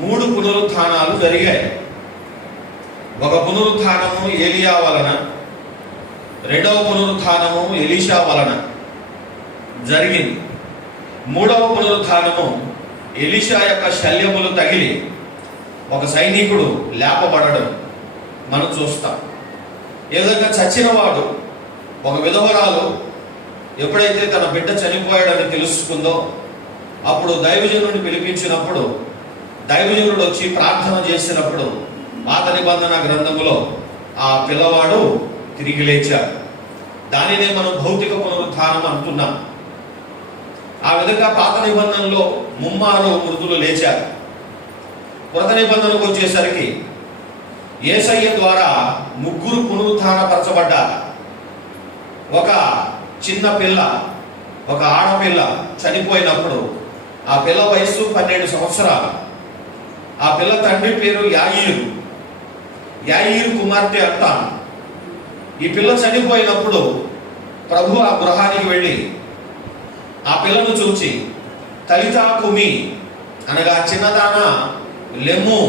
3 పునరుత్థానాలు జరిగాయి. ఒక పునరుత్థానము ఏలియా వలన, రెండవ పునరుత్థానము ఎలీషా వలన జరిగింది. 3వ పునరుత్థానము ఎలీషా యొక్క శల్యములు తగిలి ఒక సైనికుడు లేపబడడం మనం చూస్తాం. ఏ విధంగా చచ్చినవాడు, ఒక విధవరాలు ఎప్పుడైతే తన బిడ్డ చనిపోయాడని తెలుసుకుందో అప్పుడు దైవజనుడిని పిలిపించినప్పుడు దైవజనుడు వచ్చి ప్రార్థన చేసినప్పుడు పాత నిబంధన గ్రంథములో ఆ పిల్లవాడు తిరిగి లేచాడు. దానినే మనం భౌతిక పునరుత్థానం అంటున్నాం. ఆ విధంగా పాత నిబంధనలో 3 మృతులు లేచారు. కృత నిబంధనకు వచ్చేసరికి యేసయ్య ద్వారా 3 పునరుత్థానపరచబడ్డారు. ఒక చిన్న పిల్ల, ఒక ఆడపిల్ల చనిపోయినప్పుడు ఆ పిల్ల వయస్సు 12 సంవత్సరాలు. ఆ పిల్ల తండ్రి పేరు యాయీరు, యాయీరు కుమార్తె అంటాను. ఈ పిల్ల చనిపోయినప్పుడు ప్రభు ఆ గృహానికి వెళ్ళి ఆ పిల్లను చూచి తలితా కుమి అనగా చిన్నదానా లెమ్ము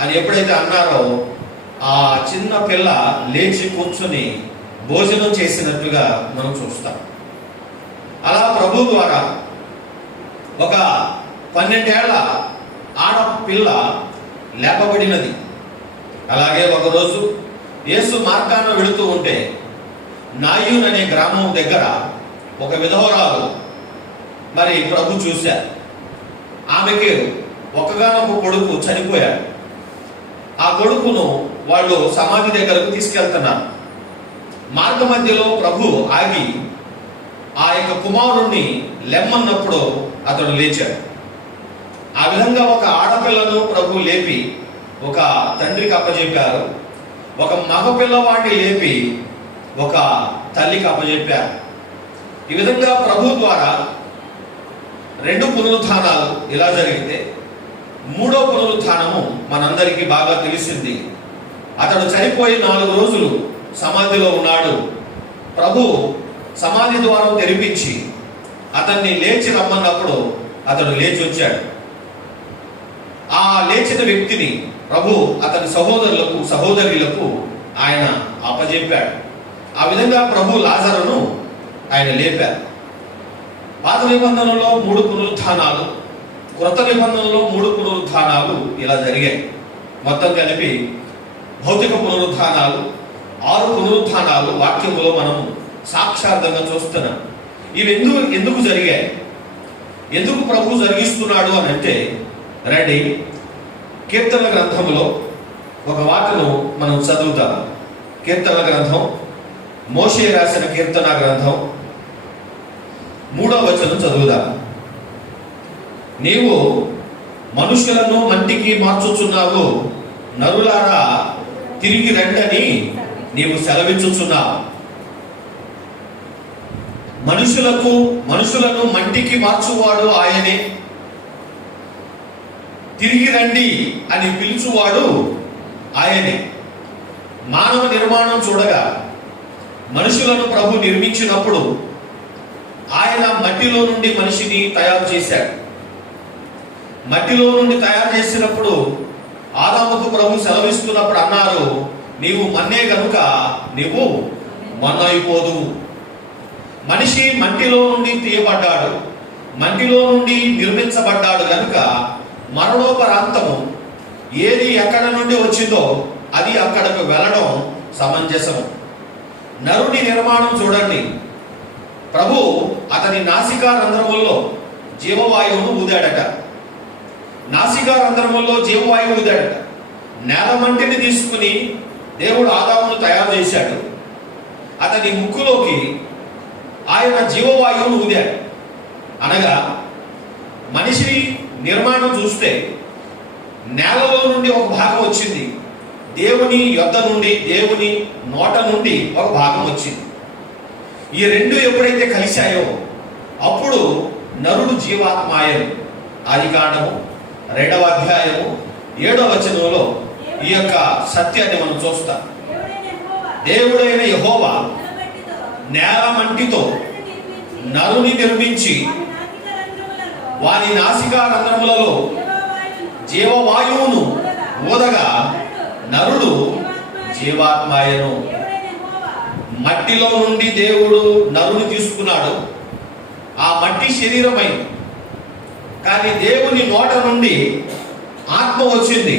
అని ఎప్పుడైతే అన్నారో ఆ చిన్న పిల్ల లేచి కూర్చొని భోజనం చేసినట్లుగా మనం చూస్తాం. అలా ప్రభు ద్వారా ఒక 12 ఏళ్ల ఆడపిల్ల లేపబడినది. అలాగే ఒకరోజు యేసు మార్గాన వెళుతూ ఉంటే నాయూన్ అనే గ్రామం దగ్గర ఒక విధవరాలు మరి ప్రభు చూశారు. ఆమెకి ఒకగానొక కొడుకు చనిపోయాడు. ఆ కొడుకును వాళ్ళు సమాధి దగ్గరకు తీసుకెళ్తున్నారు. మార్గ మధ్యలో ప్రభు ఆగి ఆ యొక్క కుమారుణ్ణి లెమ్మన్నప్పుడు అతడు లేచాడు. ఆ విధంగా ఒక ఆడపిల్లను ప్రభు లేపి ఒక తండ్రికి అప్పచెప్పారు. ఒక మగ పిల్లవాడిని లేపి ఒక తల్లికి అప్పచెప్పారు. ఈ విధంగా ప్రభు ద్వారా 2 పునరుత్థానాలు ఇలా జరిగితే 3వ పునరుత్థానము మనందరికీ బాగా తెలిసింది. అతడు చనిపోయి 4 రోజులు సమాధిలో ఉన్నాడు. ప్రభు సమాధి ద్వారం తెరిపించి అతన్ని లేచి రమ్మన్నప్పుడు అతడు లేచి వచ్చాడు. ఆ లేచిన వ్యక్తిని ప్రభు అతని సహోదరులకు ఆయన అప్పజెప్పాడు. ఆ విధంగా ప్రభు లాజరును ఆయన లేపారు. పాత నిబంధనలో 3 పునరుత్థానాలు, కృత నిబంధనలో 3 పునరుత్థానాలు ఇలా జరిగాయి. మొత్తం కలిపి భౌతిక పునరుత్థానాలు 6 పునరుత్థానాలు వాక్యములో మనము సాక్షార్థంగా చూస్తున్నాం. ఇవి ఎందుకు జరిగాయి, ఎందుకు ప్రభు జరిగిస్తున్నాడు అని అంటే రండి, కీర్తనల గ్రంథంలో ఒక వాక్యను మనం చదువుతాం. కీర్తనల గ్రంథం, మోషే రాసిన కీర్తన గ్రంథం 3వ వచనం చదువుదాం. నీవు మనుషులను మంటికి మార్చుచున్నావు, నరులారా తిరిగి రండని నీవు సెలవిచ్చుచున్నావు. మనుషులను మంటికి మార్చువాడు ఆయనే, తిరిగి రండి అని పిలుచువాడు ఆయనే. మానవ నిర్మాణం చూడగా మనుషులను ప్రభు నిర్మించినప్పుడు ఆయన మట్టిలో నుండి మనిషిని తయారు చేశాడు. మట్టిలో నుండి తయారు చేసినప్పుడు ఆదాముకు ప్రభు సెలవిస్తున్నప్పుడు అన్నారు, నీవు మన్నే గనుక నీవు మన్నైపోదువు. మనిషి మట్టిలో నుండి తీయబడ్డాడు, మట్టిలో నుండి నిర్మించబడ్డాడు కనుక మరణోపరాంతము ఏది ఎక్కడ నుండి వచ్చిందో అది అక్కడకు వెళ్ళడం సమంజసము. నరుని నిర్మాణం చూడండి. ప్రభు అతని నాసికా రంధ్రముల్లో జీవవాయువును ఊదాడట. నాసికా రంధ్రముల్లో జీవవాయువు ఊదాడట. నేలమంటిని తీసుకుని దేవుడు ఆదామును తయారు చేశాడు. అతని ముక్కులోకి ఆయన జీవవాయువును ఊదాడు. అనగా మనిషి నిర్మాణం చూస్తే నేలలో నుండి ఒక భాగం వచ్చింది, దేవుని యొద్ద నుండి, దేవుని నోట నుండి ఒక భాగం వచ్చింది. ఈ 2 ఎప్పుడైతే కలిశాయో అప్పుడు నరుడు జీవాత్మాయను. ఆదికాండము 2వ అధ్యాయము 7వ వచనంలో ఈ యొక్క సత్యాన్ని మనం చూస్తాం. దేవుడైన యెహోవా నేల మంటితో నరుని నిర్మించి వాని నాసికా రంధ్రములలో జీవవాయువును ఊదగా నరుడు జీవాత్మాయను. మట్టిలో నుండి దేవుడు నరుని తీసుకున్నాడు. ఆ మట్టి శరీరమైంది. కానీ దేవుని నోట నుండి ఆత్మ వచ్చింది.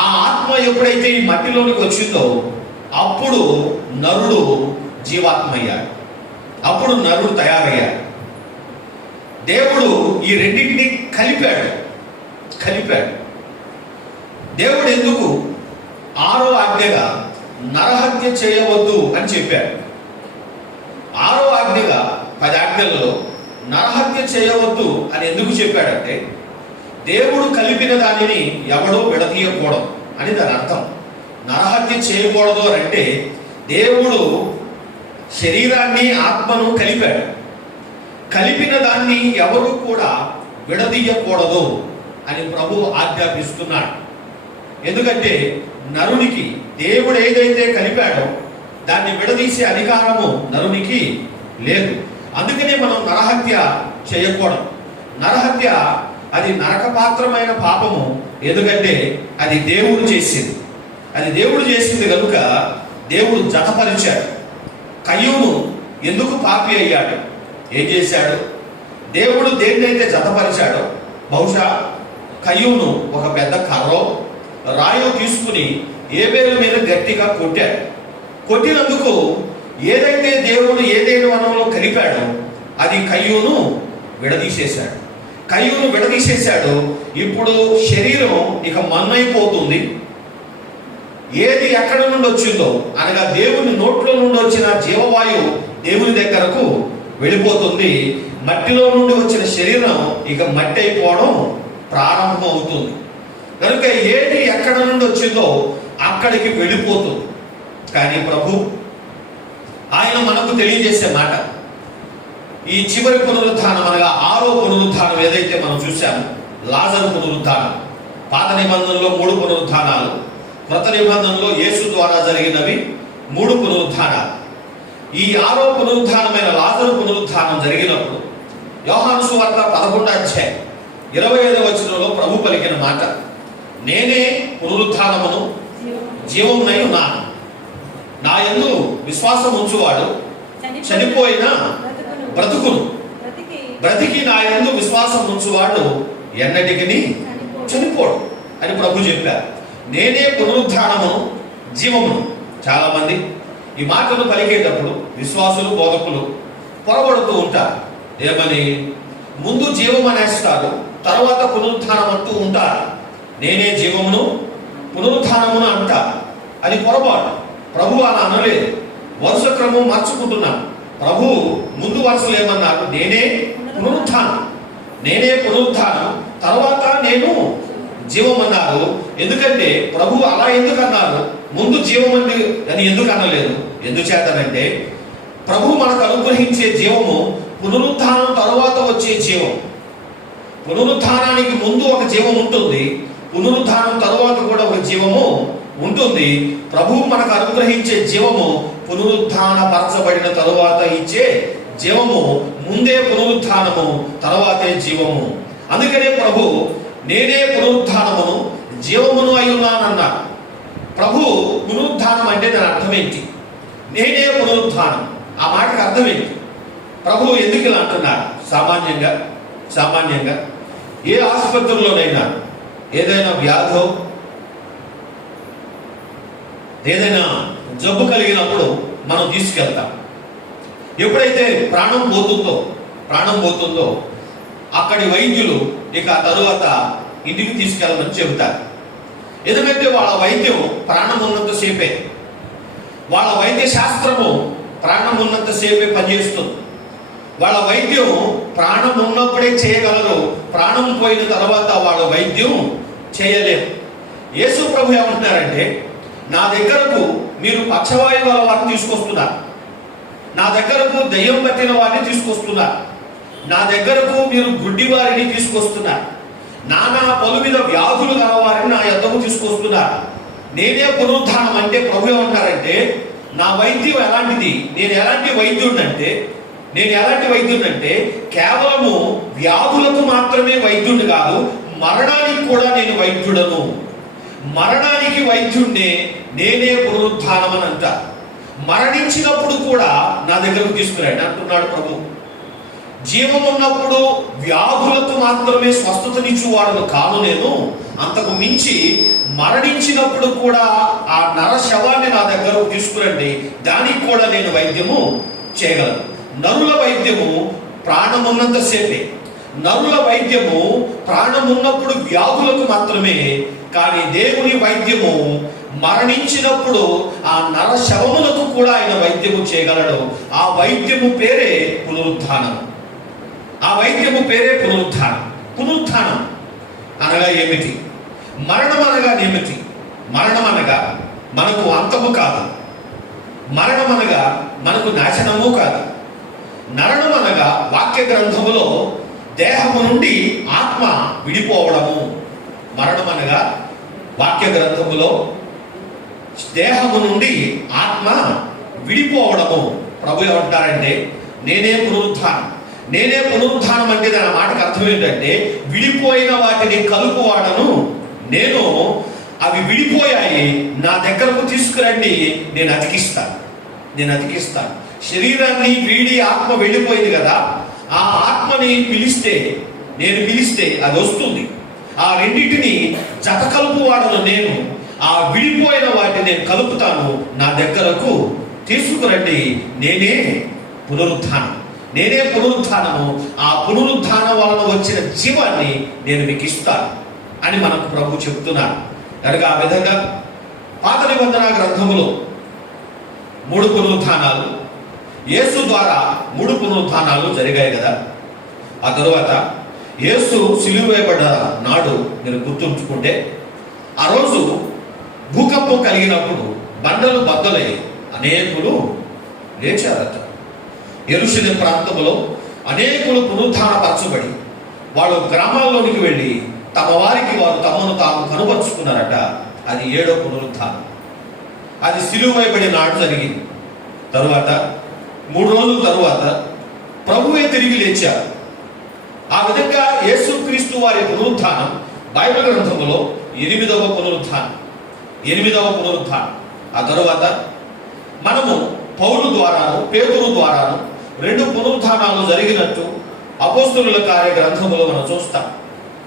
ఆ ఆత్మ ఎప్పుడైతే ఈ మట్టిలోనికి వచ్చిందో అప్పుడు నరుడు జీవాత్మ అయ్యాడు. అప్పుడు నరుడు తయారయ్యాడు. దేవుడు ఈ రెండింటిని కలిపాడు. దేవుడు ఎందుకు 6వ ఆజ్ఞగా నరహత్య చేయవద్దు అని చెప్పాడు. 6వ ఆజ్ఞగా 10 ఆజ్ఞలలో నరహత్య చేయవద్దు అని ఎందుకు చెప్పాడంటే దేవుడు కలిపిన దానిని ఎవడో విడదీయకూడదు అని దాని అర్థం. నరహత్య చేయకూడదు అంటే దేవుడు శరీరాన్ని ఆత్మను కలిపాడు. కలిపిన దాన్ని ఎవరు కూడా విడదీయకూడదు అని ప్రభువు ఆజ్ఞాపిస్తున్నాడు. ఎందుకంటే నరునికి దేవుడు ఏదైతే కలిపాడో దాన్ని విడదీసే అధికారము నరునికి లేదు. అందుకనే మనం నరహత్య చేయకూడదు. నరహత్య అది నరకపాత్రమైన పాపము. ఎందుకంటే అది దేవుడు చేసింది కనుక దేవుడు జతపరిచాడు. కయ్యూను ఎందుకు పాపి అయ్యాడు? ఏం చేశాడు? దేవుడు దేన్నైతే జతపరిచాడో, బహుశా కయ్యూను ఒక పెద్ద కర్రో రాయో తీసుకుని ఏబేలు మీద గట్టిగా కొట్టాడు. కొట్టినందుకు ఏదైతే దేవుడు ఏదైనా వనంలో కలిపాడో అది కయ్యూను విడదీసేశాడు. ఇప్పుడు శరీరం ఇక మన్నైపోతుంది. ఏది ఎక్కడ నుండి వచ్చిందో అనగా దేవుని నోట్లో నుండి వచ్చిన జీవవాయువు దేవుని దగ్గరకు వెళ్ళిపోతుంది. మట్టిలో నుండి వచ్చిన శరీరం ఇక మట్టి అయిపోవడం ప్రారంభం అవుతుంది. కనుక ఏది ఎక్కడ నుండి వచ్చిందో అక్కడికి వెళ్ళిపోతుంది. కానీ ప్రభు ఆయన మనకు తెలియజేసే మాట, ఈ చివరి పునరుద్ధానం అనగా 6వ పునరుద్ధానం ఏదైతే మనం చూసామో, లాజరు పునరుద్ధానం. పాత నిబంధనలో 3 పునరుద్ధానాలు, కొత్త నిబంధనలో యేసు ద్వారా జరిగినవి 3 పునరుద్ధానాలు. ఈ 6వ పునరుద్ధానమైన లాజరు పునరుద్ధానం జరిగినప్పుడు యోహాను సువార్త 11వ అధ్యాయం 25వ వచనంలో ప్రభు పలికిన మాట, నేనే పునరుద్ధానమును జీవమునై ఉన్నాను. నా యందు విశ్వాసం ఉంచువాడు చనిపోయినా బ్రతుకును, బ్రతికి నా యందు విశ్వాసం ఉంచువాడు ఎన్నటికి చనిపోడు అని ప్రభు చెప్పారు. నేనే పునరుద్ధానమును జీవమును. చాలా మంది ఈ మాటలు పలికేటప్పుడు విశ్వాసులు, బోధకులు పొరబడుతూ ఉంటారు. ఏమని? ముందు జీవం అనేస్తారు, తర్వాత పునరుద్ధానం అంటూ ఉంటారు. నేనే జీవమును పునరుద్ధానమును అంటారు. అది పొరపాటు. ప్రభు అలా అనలేదు. వరుస క్రమం మార్చుకుంటున్నాను. ప్రభు ముందు వరుసలు ఏమన్నారు? నేనే పునరుద్ధానం, తర్వాత నేను జీవం అన్నారు. ఎందుకంటే ప్రభు అలా ఎందుకు అన్నారు? ముందు జీవం అని ఎందుకు అనలేదు? ఎందుచేతనంటే ప్రభు మనకు అనుగ్రహించే జీవము పునరుద్ధానం తరువాత వచ్చే జీవం. పునరుద్ధానానికి ముందు ఒక జీవం ఉంటుంది, పునరుద్ధానం తరువాత కూడా ఒక జీవము ఉంటుంది. ప్రభు మనకు అనుగ్రహించే జీవము పునరుద్ధాన పరచబడిన తరువాత ఇచ్చే జీవము. ముందే పునరుద్ధానము, తరువాతే జీవము. అందుకనే ప్రభు నేనే పునరుద్ధానమును జీవమును అయి ఉన్నానన్నారు. ప్రభు పునరుద్ధానం అంటే దాని అర్థం ఏంటి? నేనే పునరుద్ధానం, ఆ మాటకు అర్థం ఏంటి? ప్రభు ఎందుకు ఇలా అంటున్నారు? సామాన్యంగా ఏ ఆసుపత్రిలోనైనా ఏదైనా వ్యాధో ఏదైనా జబ్బు కలిగినప్పుడు మనం తీసుకెళ్తాం. ఎప్పుడైతే ప్రాణం పోతుందో అక్కడి వైద్యులు ఇక తరువాత ఇంటికి తీసుకెళ్ళమని చెబుతారు. ఎందుకంటే వాళ్ళ వైద్యం ప్రాణం ఉన్నంతసేపే, వాళ్ళ వైద్య శాస్త్రము ప్రాణం ఉన్నంతసేపే పనిచేస్తుంది. వాళ్ళ వైద్యం ప్రాణం ఉన్నప్పుడే చేయగలరు, ప్రాణం పోయిన తర్వాత వాళ్ళ వైద్యం చేయలేరు. యేసు ప్రభు ఏమంటున్నారంటే, నా దగ్గరకు మీరు పక్షవాయువు గల వారిని తీసుకొస్తున్నారు, నా దగ్గరకు దయ్యం పట్టిన వారిని తీసుకొస్తున్నారు, నా దగ్గరకు మీరు గుడ్డి వారిని తీసుకొస్తున్నారు, నానా పలువిధ వ్యాధులు గల వారిని నా యొద్దకు తీసుకొస్తున్నారు. నేనే పునరుద్ధానం అంటే ప్రభు ఏమంటారంటే, నా వైద్యం ఎలాంటిది? నేను ఎలాంటి వైద్యుడినంటే కేవలము వ్యాధులకు మాత్రమే వైద్యుడు కాదు, మరణానికి కూడా నేను వైద్యుడను, మరణానికి వైద్యుడినే, నేనే పునరుద్ధానం అని అంట. మరణించినప్పుడు కూడా నా దగ్గరకు తీసుకురండి అంటున్నాడు ప్రభు. జీవం ఉన్నప్పుడు వ్యాధులకు మాత్రమే స్వస్థతనిచ్చువాడను కాను నేను, అంతకు మించి మరణించినప్పుడు కూడా ఆ నర శవాన్ని నా దగ్గరకు తీసుకురండి, దానికి కూడా నేను వైద్యము చేయగలను. నరుల వైద్యము ప్రాణమున్నంతసేపే, నరుల వైద్యము ప్రాణం ఉన్నప్పుడు వ్యాధులకు మాత్రమే. కానీ దేవుని వైద్యము మరణించినప్పుడు ఆ నర శవములకు కూడా ఆయన వైద్యము చేయగలడు. ఆ వైద్యము పేరే పునరుద్ధానం. ఆ వైద్యము పేరే పునరుద్ధానం. పునరుద్ధానం అనగా ఏమిటి? మరణం అనగా ఏమిటి? మరణం అనగా మనకు అంతము కాదు, మరణం అనగా మనకు నాశనము కాదు. మరణం అనగా వాక్య గ్రంథములో దేహము నుండి ఆత్మ విడిపోవడము. మరణం అనగా వాక్య గ్రంథములో దేహము నుండి ఆత్మ విడిపోవడము. ప్రభు ఏమంటారంటే నేనే పునరుద్ధానం. నేనే పునరుద్ధానం అంటే దాని మాటకు అర్థం ఏంటంటే విడిపోయిన వాటిని కలుపువాడను నేను. అవి విడిపోయాయి, నా దగ్గరకు తీసుకురండి, నేను అతికిస్తాను, నేను అతికిస్తాను. శరీరాన్ని వీడి ఆత్మ వెళ్ళిపోయింది కదా, ఆ ఆత్మని పిలిస్తే, నేను పిలిస్తే అది వస్తుంది. ఆ రెండింటిని జత కలుపువాడను నేను. ఆ విడిపోయిన వాటిని నేను కలుపుతాను, నా దగ్గరకు తీసుకురండి. నేనే పునరుద్ధానం, నేనే పునరుద్ధానము. ఆ పునరుద్ధానం వలన వచ్చిన జీవాన్ని నేను మీకు ఇస్తాను అని మనకు ప్రభు చెప్తున్నారు. కనుక ఆ విధంగా పాత నిబంధన గ్రంథములో 3 పునరుద్ధానాలు, యేసు ద్వారా 3 పునరుద్ధానాలు జరిగాయి కదా. ఆ తరువాత యేసు సిలువ వేయబడ్డ నాడు మీరు గుర్తుంచుకుంటే, ఆ రోజు భూకంపం కలిగినప్పుడు బండలు బద్దలై అనేకులు లేచారట. యెరూషలేము ప్రాంతంలో అనేకులు పునరుద్ధానపరచబడి వాళ్ళు గ్రామాల్లోనికి వెళ్ళి తమ వారికి వారు తమను తాము కనుపరుచుకున్నారట. అది 7వ పునరుద్ధానం. అది సిలువ వేయబడిన నాడు జరిగింది. తరువాత 3 రోజుల తరువాత ప్రభువే తిరిగి లేచారు. ఆ విధంగా యేసుక్రీస్తు వారి పునరుద్ధానం బైబిల్ గ్రంథంలో 8వ పునరుద్ధానం. 8వ పునరుద్ధానం. ఆ తరువాత మనము పౌలు ద్వారాను పేతురు ద్వారాను 2 పునరుద్ధానాలు జరిగినట్టు అపోస్తలుల కార్య గ్రంథములో మనం చూస్తాం.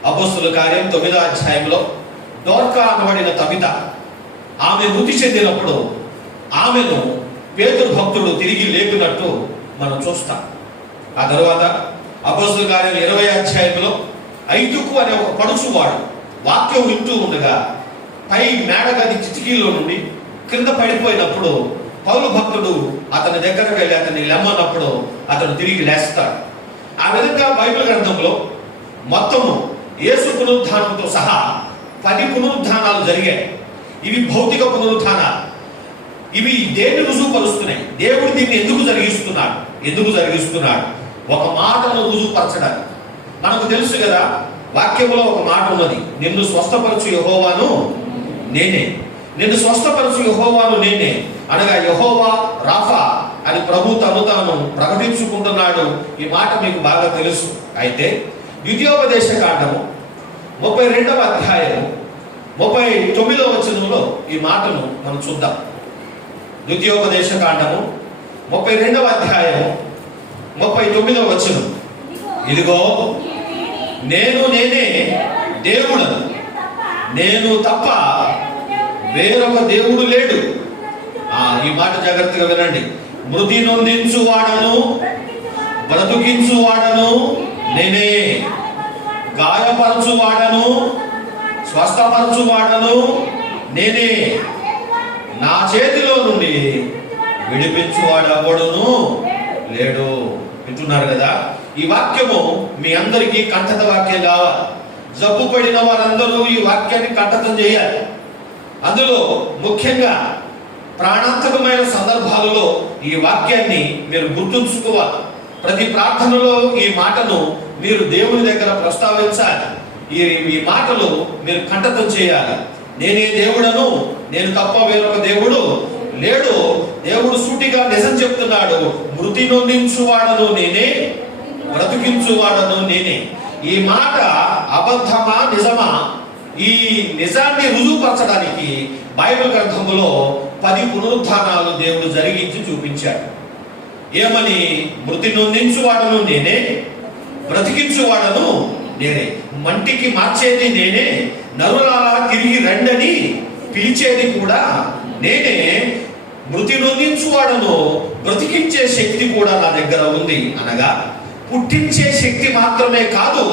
అపోస్తలుల కార్యం 9వ అధ్యాయంలో దోర్కా అనబడిన తబిత, ఆమె మృతి చెందినప్పుడు ఆమెను పేతురు భక్తుడు తిరిగి లేపినట్టు మనం చూస్తాం. ఆ తరువాత అపోస్తలుల కార్యం 20వ అధ్యాయంలో ఐతుకు అనే ఒక పడుచువాడు వాక్యం వింటూ ఉండగా పై మేడగది కిటికీలో నుండి క్రింద పడిపోయినప్పుడు పౌలు భక్తుడు అతని దగ్గరకు వెళ్ళి అతన్ని లెమ్మన్నప్పుడు అతను తిరిగి లేస్తాడు. ఆ విధంగా బైబిల్ గ్రంథంలో మొత్తము యేసు పునరుద్ధానంతో సహా 10 పునరుద్ధానాలు జరిగాయి. ఇవి భౌతిక పునరుద్ధానాలు. ఇవి దేన్ని రుజువుపరుస్తున్నాయి? దేవుడు దీన్ని ఎందుకు జరిగిస్తున్నాడు? ఒక మాటను రుజువుపరచడానికి. మనకు తెలుసు కదా, వాక్యంలో ఒక మాట ఉన్నది, నిన్ను స్వస్థపరచు యెహోవాను నేనే. నిన్ను స్వస్థపరచు యెహోవాను నేనే అనగా యెహోవా రాఫా అని ప్రభు తను తాను ప్రకటించుకుంటున్నాడు. ఈ మాట మీకు బాగా తెలుసు. అయితే ద్వితీయోపదేశ కాండము 32వ అధ్యాయము 39వ వచనంలో ఈ మాటను మనం చూద్దాం. ద్వితీయోపదేశ కాండము 32వ అధ్యాయము 39వ వచనం. ఇదిగో నేనే దేవుడను, నేను తప్ప వేరొక దేవుడు లేడు. ఈ మాట జాగ్రత్తగా వినండి. మృతి నొందించువాడను బ్రతుకించువాడను నేనే, గాయపరచువాడను స్వస్థపరచువాడను నేనే, నా చేతిలో నుండి విడిపించువాడు ఎవడును లేడు. వింటున్నారు కదా? ఈ వాక్యము మీ అందరికీ కంఠత వాక్యం కావాలి. జబ్బు పడిన వారందరూ ఈ వాక్యాన్ని కంఠతం చేయాలి. అందులో ముఖ్యంగా ప్రాణాంతకమైన సందర్భాలలో ఈ వాక్యాన్ని మీరు గుర్తుంచుకోవాలి. ప్రతి ప్రార్థనలో ఈ మాటను మీరు దేవుని దగ్గర ప్రస్తావించాలి. ఈ మాటలు మీరు కంఠతం చేయాలి. నేనే దేవుడను, నేను తప్ప వేరొక దేవుడు లేడు. దేవుడు సూటిగా నిజం చెప్తున్నాడు. మృతి నొందించువాడను నేనే, బ్రతికించువాడను నేనే. ఈ మాట అబద్ధమా నిజమా, ఈ నిజాన్ని రుజువుపరచడానికి బైబిల్ గ్రంథములో 10 పునరుద్ధానాలు దేవుడు జరిగించి చూపించాడు. ఏమని? మృతి నొందించువాడను నేనే, బ్రతికించువాడను నేనే, మంటికి మార్చేది నేనే, నరులారా తిరిగి రండని పిలిచేది కూడా నేనే, మృతి నొందించువాడను, బ్రతికించే శక్తి కూడా నా దగ్గర ఉంది. అనగా పుట్టించే శక్తి మాత్రమే కాదు,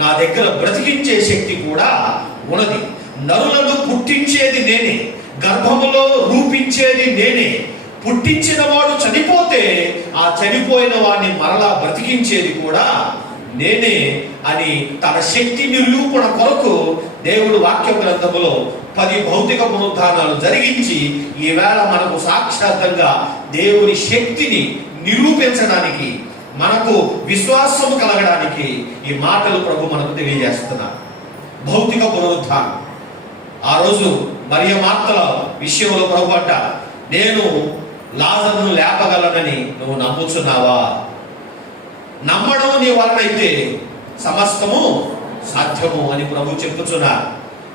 నా దగ్గర బ్రతికించే శక్తి కూడా ఉన్నది. నరులను పుట్టించేది నేనే, గర్భములో రూపించేది నేనే, పుట్టించిన వాడు చనిపోతే ఆ చనిపోయిన వాడిని మరలా బ్రతికించేది కూడా నేనే అని తన శక్తి నిరూపణ కొరకు దేవుడు వాక్య గ్రంథములో 10 భౌతిక పునరుద్ధానాలు జరిగించి ఈవేళ మనకు సాక్షాత్తంగా దేవుని శక్తిని నిరూపించడానికి, మనకు విశ్వాసం కలగడానికి ఈ మాటలు ప్రభు మనకు తెలియజేస్తున్నారు. భౌతిక పునరుద్ధానం. ఆ రోజు మరియ మార్తల విషయంలో ప్రభు అంట, నేను లాజరును లేపగలనని నువ్వు నమ్ముచున్నావా? నమ్మడం నీ వలనైతే సమస్తము సాధ్యము అని ప్రభు చెప్పుచున్నారు.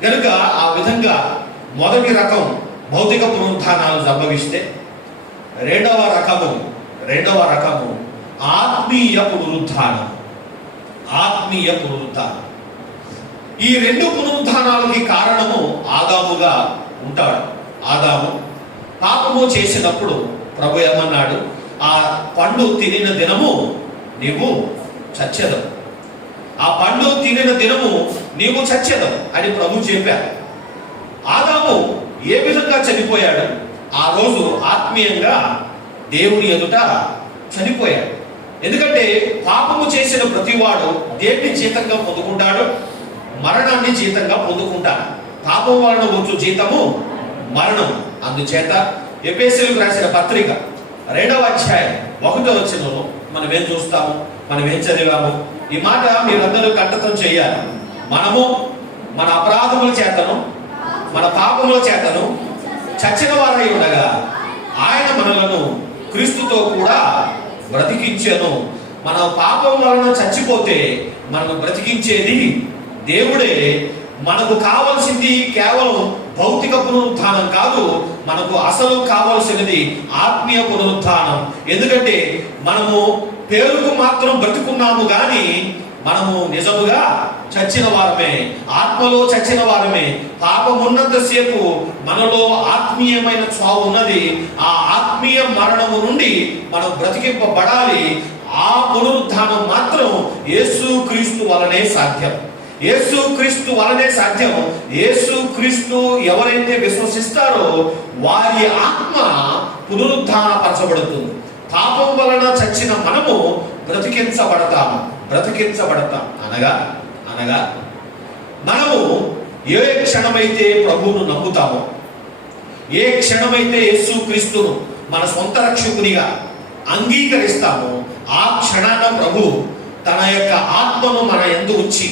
కనుక ఆ విధంగా మొదటి రకం భౌతిక పునరుద్ధానాలు సంభవిస్తే, రెండవ రకము ఆత్మీయ పునరుద్ధానం. ఆత్మీయ పునరుద్ధానం. ఈ 2 పునరుద్ధానాలకి కారణము ఆదాముగా ఉంటాడు. ఆదాము పాపము చేసినప్పుడు ప్రభు ఏమన్నాడు? ఆ పండు తినిన దినము నీవు చచ్చెదవు, ఆ పండు తినిన దినము నీవు చచ్చెదవు అని ప్రభు చెప్పారు. ఆదాము ఏ విధంగా చనిపోయాడు? ఆ రోజు ఆత్మీయంగా దేవుని ఎదుట చనిపోయాడు. ఎందుకంటే పాపము చేసిన ప్రతివాడు దేన్ని జీతంగా పొందుకుంటాడు? మరణాన్ని జీతంగా పొందుకుంటాడు. పాపం వలన వచ్చు జీతము మరణం. అందుచేత ఎఫెసీయులకు రాసిన పత్రిక 2వ అధ్యాయం 1వ వచనంలో మనం ఏం చూస్తాము, మనం ఏం చదివాము? ఈ మాట మీరందరూ కంఠతం చేయాలి. మనము మన అపరాధముల చేతను, మన పాపముల చేతను చచ్చిన వారై ఉండగా ఆయన మనలను క్రీస్తుతో కూడా బ్రతికించెను. మన పాపం వలన చచ్చిపోతే మనను బ్రతికించేది దేవుడే. మనకు కావలసింది కేవలం భౌతిక పునరుత్థానం కాదు, మనకు అసలు కావలసినది ఆత్మీయ పునరుత్థానం. ఎందుకంటే మనము పేరుకు మాత్రం బ్రతుకున్నాము కానీ మనము నిజముగా చచ్చిన వారమే, ఆత్మలో చచ్చిన వారమే. పాపం ఉన్నంతసేపు మనలో ఆత్మీయమైన చావు ఉన్నది. ఆ ఆత్మీయ మరణము నుండి మనం బ్రతికింపబడాలి. ఆ పునరుత్థానం మాత్రం యేసుక్రీస్తు వలనే సాధ్యం. యేసుక్రీస్తు వలనే సాధ్యం. యేసుక్రీస్తు ఎవరైతే విశ్వసిస్తారో వారి ఆత్మ పునరుత్థానపరచబడుతుంది. పాపం వలన చచ్చిన మనము బ్రతికించబడతాం. అనగా మనము ఏ క్షణమైతే ప్రభువును నమ్ముతామో, ఏ క్షణమైతే యేసుక్రీస్తును మన సొంత రక్షకునిగా అంగీకరిస్తామో, ఆ క్షణాన ప్రభు తన యొక్క ఆత్మను మన యందు ఉంచి,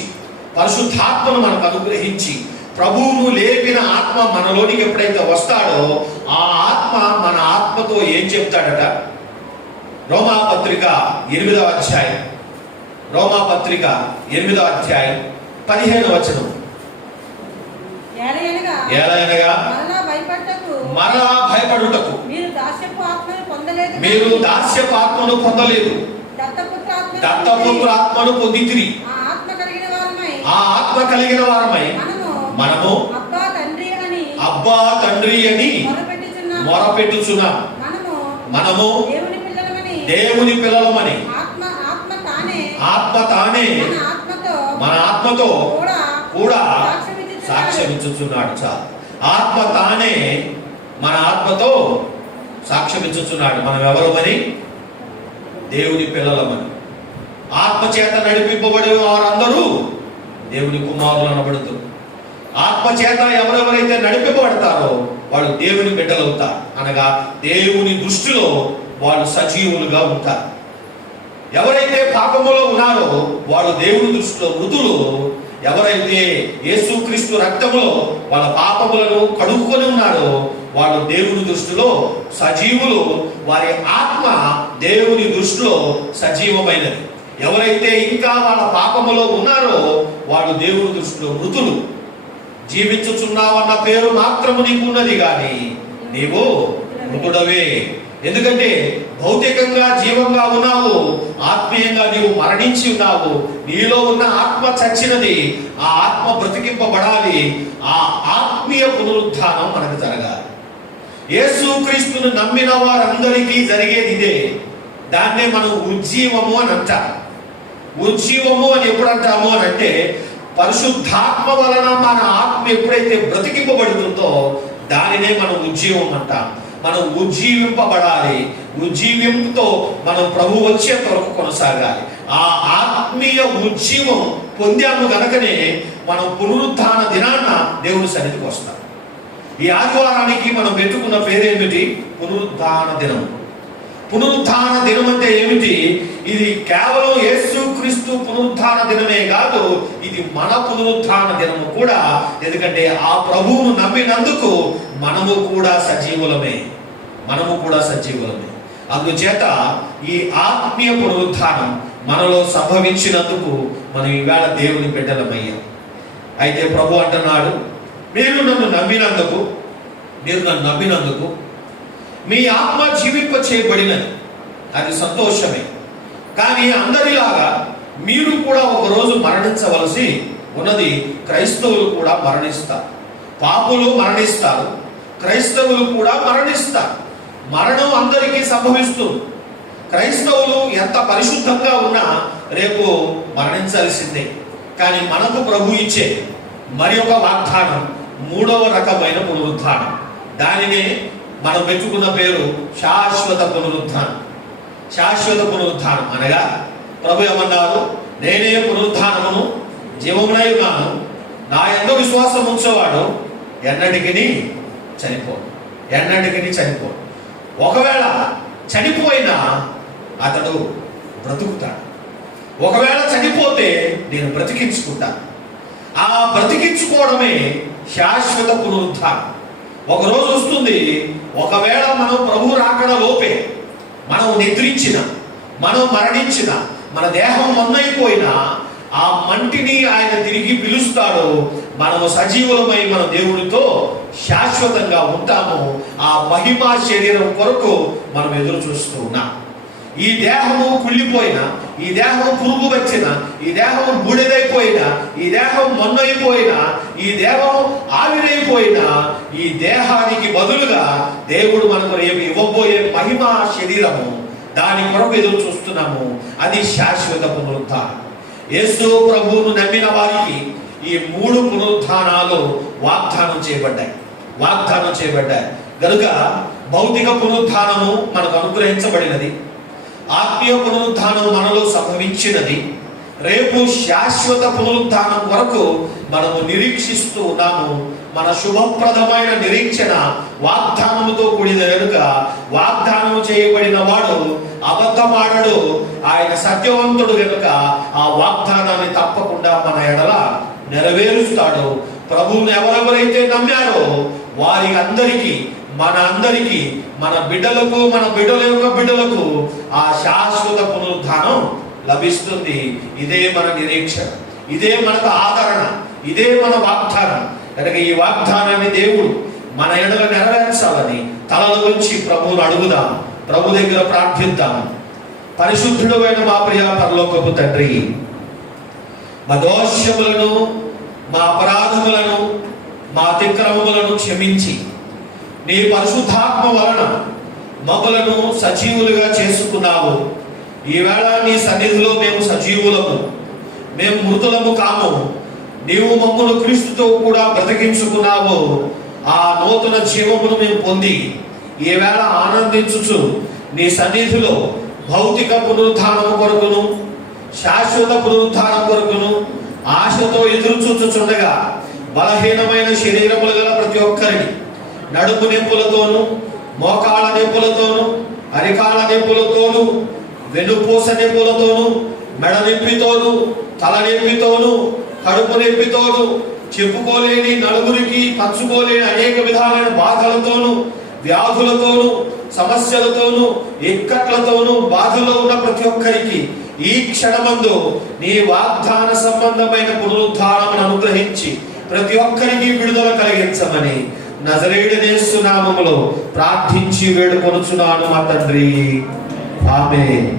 పరిశుద్ధాత్మను మనకు అనుగ్రహించి, ప్రభువును లేపిన ఆత్మ మనలోనికి ఎప్పుడైతే వస్తాడో ఆ ఆత్మ మన ఆత్మతో ఏం చెప్తాడట? రోమాపత్రిక 8వ అధ్యాయం 15వ వచనం. ఏలయనగా మరలా భయపడుటకు మీరు దాస్యపు ఆత్మను పొందలేదు, దత్తపుత్ర ఆత్మను పొందితిరి. ఆ ఆత్మ కలిగిన వారమై మనము అబ్బా తండ్రి అని మొరపెట్టుచున్నాం. మనము దేవుని పిల్లలమని ఆత్మ తానే మన ఆత్మతో కూడా సాక్ష్యం ఇచ్చుచున్నాడు. చాలు. ఆత్మ తానే మన ఆత్మతో సాక్ష్యం ఇచ్చుచున్నాడు. మనం ఎవరమని? దేవుని పిల్లలమని. ఆత్మ చేత నడిపింపబడే వారందరూ దేవుని కుమారులు అనబడుతారు. ఆత్మ చేత ఎవరెవరైతే నడిపింపబడతారో వాళ్ళు దేవుని బిడ్డలవుతారు. అనగా దేవుని దృష్టిలో వాళ్ళు సజీవులుగా ఉంటారు. ఎవరైతే పాపములో ఉన్నారో వాళ్ళు దేవుని దృష్టిలో మృతులు. ఎవరైతే యేసుక్రీస్తు రక్తములో వాళ్ళ పాపములను కడుక్కొని ఉన్నారో వాళ్ళు దేవుని దృష్టిలో సజీవులు. వారి ఆత్మ దేవుని దృష్టిలో సజీవమైనది. ఎవరైతే ఇంకా వాళ్ళ పాపములో ఉన్నారో వాడు దేవుని దృష్టిలో మృతులు. జీవించుచున్నావన్న పేరు మాత్రము నీకున్నది కానీ నీవు మృతుడవే. ఎందుకంటే భౌతికంగా జీవంగా ఉన్నావు, ఆత్మీయంగా నీవు మరణించి ఉన్నావు. నీలో ఉన్న ఆత్మ చచ్చినది, ఆ ఆత్మ బ్రతికింపబడాలి. ఆ ఆత్మీయ పునరుద్ధానం మనకు జరగాలి. యేసుక్రీస్తును నమ్మిన వారందరికీ జరిగేది ఇదే. దాన్నే మనం ఉజ్జీవము అని అంటాం. ఉజ్జీవము అని ఎప్పుడు అంటాము అని అంటే, పరిశుద్ధాత్మ వలన మన ఆత్మ ఎప్పుడైతే బ్రతికింపబడుతుందో దానినే మనం ఉజ్జీవం అంటాం. మనం ఉజ్జీవింపబడాలి. ఉజ్జీవింపుతో మనం ప్రభు వచ్చేంత వరకు కొనసాగాలి. ఆ ఆత్మీయ ఉజ్జీవం పొందాము గనకనే మనం పునరుద్ధాన దినాన దేవుని సన్నిధికి వస్తాం. ఈ ఆదివారానికి మనం పెట్టుకున్న పేరేమిటి? పునరుద్ధాన దినం. పునరుద్ధాన దినం అంటే ఏమిటి? ఇది కేవలం యేసుక్రీస్తు పునరుద్ధాన దినమే కాదు, ఇది మన పునరుద్ధాన దినము కూడా. ఎందుకంటే ఆ ప్రభువును నమ్మినందుకు మనము కూడా సజీవులమే. అందుచేత ఈ ఆత్మీయ పునరుద్ధానం మనలో సంభవించినందుకు మనం ఈవేళ దేవుని బిడ్డలమయ్యాం. అయితే ప్రభు అంటున్నాడు, మీరు నన్ను నమ్మినందుకు మీ ఆత్మ జీవింప చేయబడినది. అది సంతోషమే. కానీ అందరిలాగా మీరు కూడా ఒకరోజు మరణించవలసి ఉన్నది. క్రైస్తవులు కూడా మరణిస్తారు. పాపులు మరణిస్తారు, క్రైస్తవులు కూడా మరణిస్తారు. మరణం అందరికీ సంభవిస్తుంది. క్రైస్తవులు ఎంత పరిశుద్ధంగా ఉన్నా రేపు మరణించాల్సిందే. కానీ మనకు ప్రభు ఇచ్చే మరి ఒక వాగ్దానం, మూడవ రకమైన పునరుద్ధానం. దానినే మనం పెట్టుకున్న పేరు శాశ్వత పునరుద్ధానం. శాశ్వత పునరుద్ధానం అనగా ప్రభు ఏమన్నారు? నేనే పునరుద్ధానమును జీవమునై ఉన్నాను. నా యందు విశ్వాసం ఉంచేవాడు ఎన్నటికి చనిపోడు. ఒకవేళ చనిపోయినా అతడు బ్రతుకుతాడు. ఒకవేళ చనిపోతే నేను బ్రతికించుకుంటాను. ఆ బ్రతికించుకోవడమే శాశ్వత పునరుద్ధానం. ఒకరోజు వస్తుంది, ఒకవేళ మనం ప్రభు రాకడ లోపే మనం నిద్రించిన, మనం మరణించిన, మన దేహం మన్నైపోయినా ఆ మంటిని ఆయన తిరిగి పిలుస్తాడు. మనము సజీవులమై మన దేవుడితో శాశ్వతంగా ఉంటాము. ఆ మహిమా శరీరం కొరకు మనం ఎదురు చూస్తూ ఉన్నాం. ఈ దేహము కుళ్ళిపోయినా, ఈ దేహం పురుగు వచ్చిన, ఈ దేహం బూడిదైపోయినా, ఈ దేహం మన్నైపోయినా, ఈ దేహం ఆవిరైపోయినా, ఈ దేహానికి బదులుగా దేవుడు మనకు రేపు ఇవ్వబోయే మహిమా శరీరము, దాని కొరకు ఎదురు చూస్తున్నాము. అది శాశ్వత పునరుద్ధానం. యేసు ప్రభువును నమ్మిన వారికి ఈ 3 పునరుద్ధానాలు వాగ్దానం చేయబడ్డాయి. కనుక భౌతిక పునరుద్ధానము మనకు అనుగ్రహించబడినది, ఆత్మీయ పునరుద్ధానం మనలో సంభవించినది. రేపు శాశ్వత పునరుద్ధానం వరకు మనము నిరీక్షిస్తూ ఉన్నాము. మన శుభప్రదమైన నిరీక్షణ వాగ్దానముతో కూడిన కనుక వాగ్దానము చేయబడిన వాడు అబద్ధమాడడు. ఆయన సత్యవంతుడు కనుక ఆ వాగ్దానాన్ని తప్పకుండా మన ఎడల నెరవేరుస్తాడు. ప్రభువుని ఎవరెవరైతే నమ్మారో వారి అందరికీ, మన బిడ్డలకు, మన బిడ్డల యొక్క బిడ్డలకు ఆ శాశ్వత పునరుద్ధానం లభిస్తుంది. ఇదే మన నిరీక్షణ, ఇదే మనకు ఆదరణ, ఇదే మన వాగ్దానం. కనుక ఈ వాగ్దానాన్ని దేవుడు మన ఎడల నెరవేర్చాలని తలల నుంచి ప్రభువును అడుగుదాం, ప్రభు దగ్గర ప్రార్థిద్దాం. పరిశుద్ధుడైన మా ప్రియ పరలోకపు తండ్రి, మా దోషములను, మా అపరాధములను, మా అతిక్రమములను క్షమించి నీ పరిశుద్ధాత్మ వలన మమ్మలను సజీవులుగా చేసుకున్నావు. ఈవేళ నీ సన్నిధిలో మేము సజీవులము, మేము మృతులము కాము. నీవు మమ్మను క్రీస్తుతో కూడా బ్రతికించుకున్నావు. ఆ నూతన జీవమును మేము పొంది ఈవేళ ఆనందించుచు నీ సన్నిధిలో భౌతిక పునరుద్ధానం కొరకును, శాశ్వత పునరుద్ధానం కొరకును ఆశతో ఎదురు చూచుచుండగా బలహీనమైన శరీరములు గల ప్రతి ఒక్కరిని నడుము నొప్పులతోను, మోకాళ్ళ నొప్పులతోను, అరికాళ్ళ నొప్పులతోను, వెన్నుపూస నొప్పులతోను, మెడ నొప్పితోను, తల నొప్పితోను, కడుపు నొప్పితోను, చెప్పుకోలేని, నలుగురికి పంచుకోలేని అనేక విధాలైన బాధలతోను, వ్యాధులతోను సమస్యలతోనూ ఇక్కట్లతోనూ బాధలో ఉన్న ప్రతి ఒక్కరికి ఈ క్షణమందు నీ వాగ్దాన సంబంధమైన పునరుద్ధారమును అనుగ్రహించి ప్రతి ఒక్కరికి విడుదల కలిగించమని నజరేయుడైన యేసు నామములో ప్రార్థించి వేడుకొనుచున్నాను మా తండ్రి, ఆమేన్.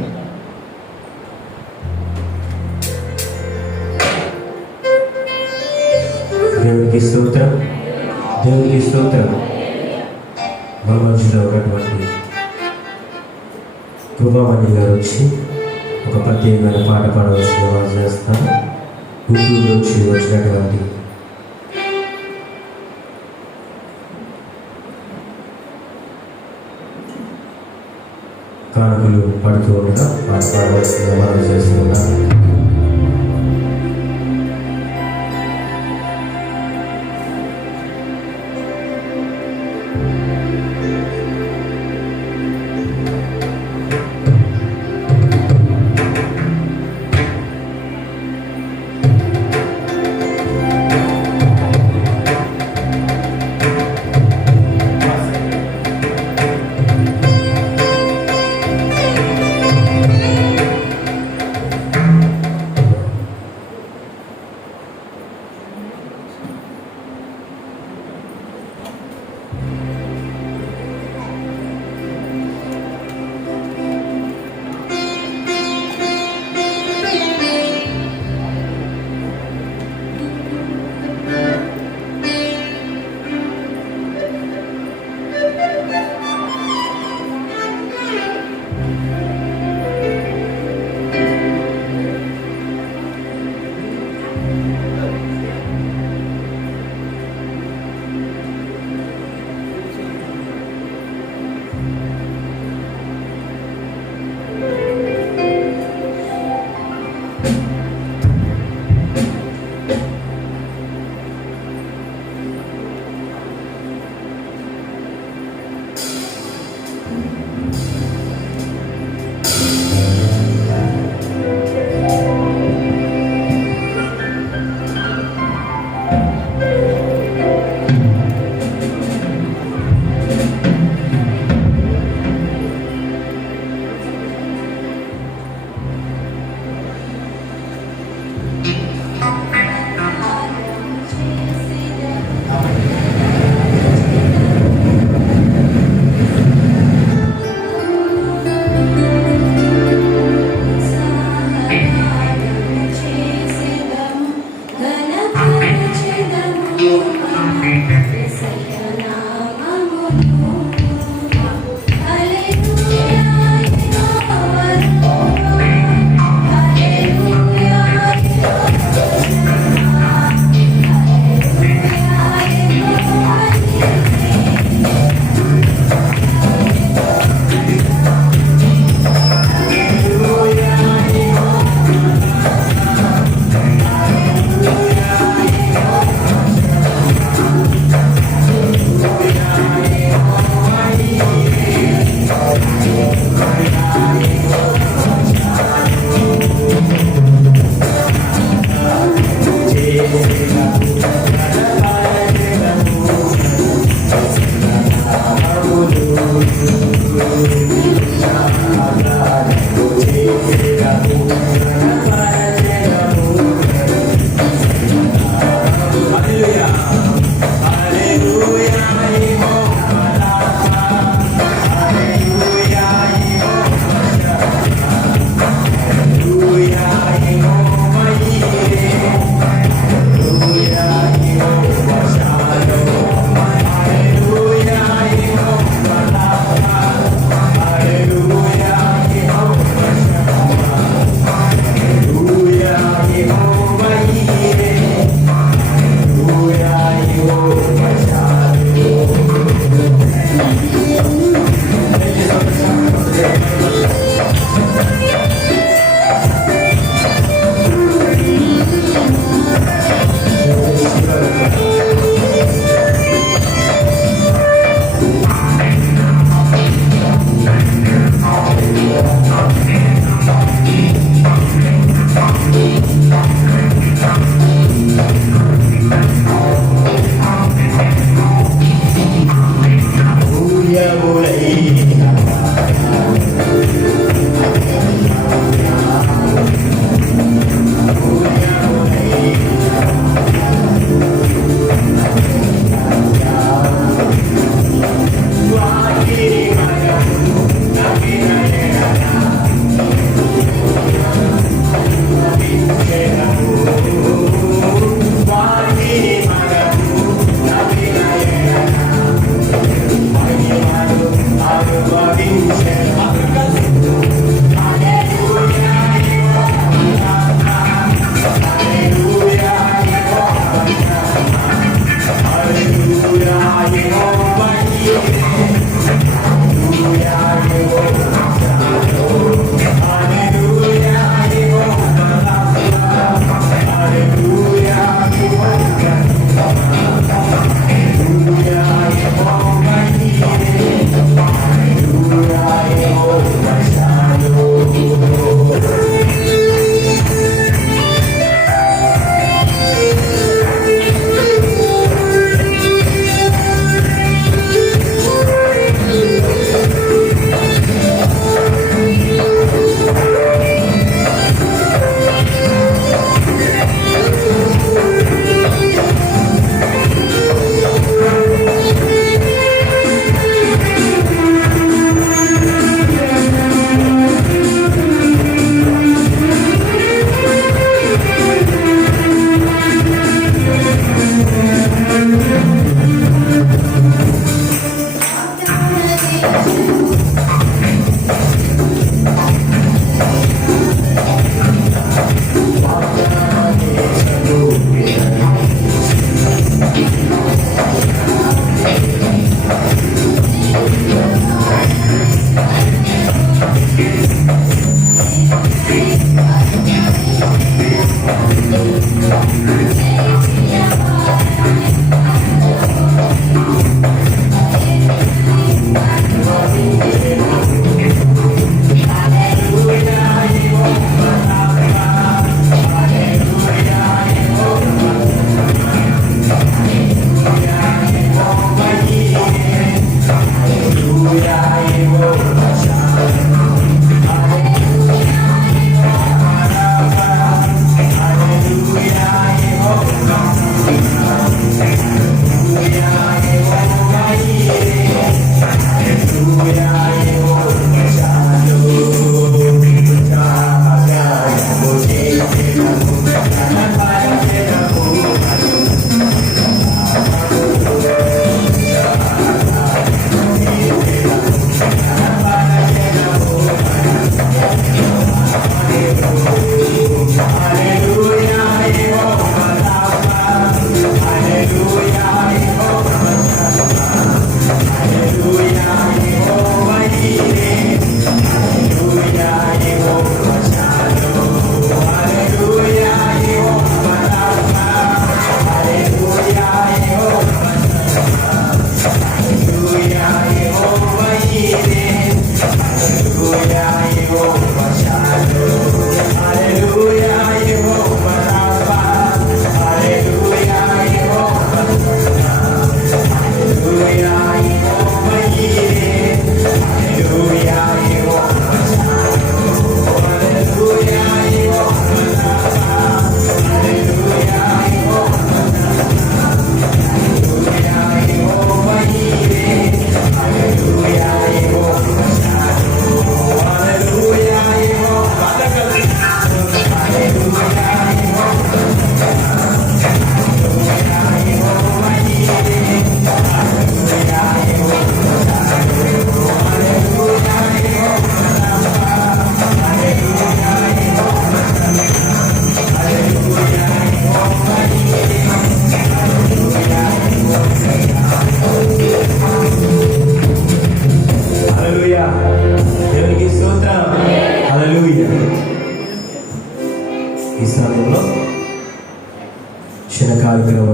దేవునికి స్తోత్రం, దేవునికి స్తోత్రం. మన మధ్యలో ఉన్నటువంటి కృపామణి గారు వచ్చి ఒక ప్రత్యేకమైన పాట పాడవలసిన వారు చేస్తారు. గుంటూరు నుంచి వచ్చినటువంటి కానుకలు పడుతూ ఉండగా పాట పాడవలసిన వారు చేస్తున్నారు.